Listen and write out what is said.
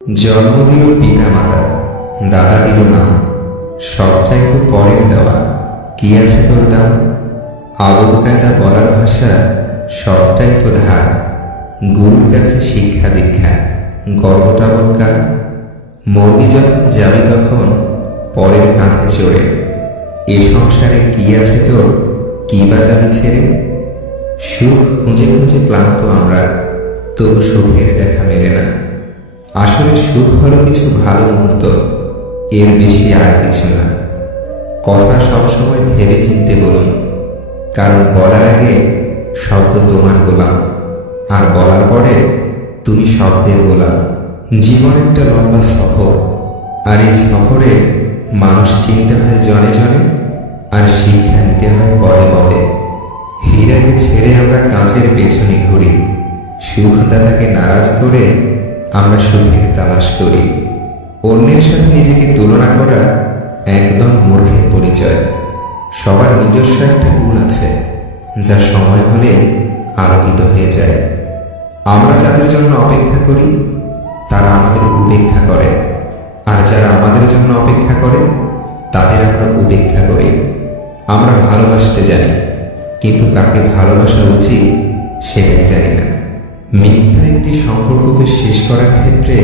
জন্ম দিল পিতা মাতা, দাদা দিল নাম, সবটাই তো পরের দেওয়া, কি আছে তোর দাম? আদব কায়দা বলার ভাষা সবটাই তো ধার, গুরুর কাছে শিক্ষা দীক্ষা, গর্বটা বল কার? মরবি যখন যাবি তখন পরের কাঁধে চড়ে, এ সংসারে কি আছে তোর, কি বা যাবি ছেড়ে? সুখ খুঁজে খুঁজে ক্লান্ত আমরা, তবু সুখের দেখা মেলে না। আসলে সুখ হলো কিছু ভালো মুহূর্ত, এর বেশি আর কিছু না। কথা সবসময় ভেবে চিনতে বলুন, কারণ বলার আগে শব্দ তোমার গোলাম, আর বলার পরে তুমি শব্দের গোলাম। জীবন একটা লম্বা সফর, আর এই সফরে মানুষ চিনতে হয় জনে জনে, আর শিক্ষা নিতে হয় পদে পদে। হীরাকে ছেড়ে আমরা কাঁচের পেছনে ঘুরি, সুখদাতাকে নারাজ করে আমরা সুখের তালাশ করি। অন্যের সাথে নিজেকে তুলনা করা একদম মূর্খের পরিচয়। সবার নিজস্ব একটা গুণ আছে, যা সময় হলে আলোকিত হয়ে যায়। আমরা যাদের জন্য অপেক্ষা করি তারা আমাদের উপেক্ষা করে, আর যারা আমাদের জন্য অপেক্ষা করে তাদের আমরা উপেক্ষা করি। আমরা ভালোবাসতে জানি, কিন্তু কাকে ভালোবাসা উচিত সেটাই জানি না। মিথ্যা একটি সম্পর্ককে শেষ করার ক্ষেত্রে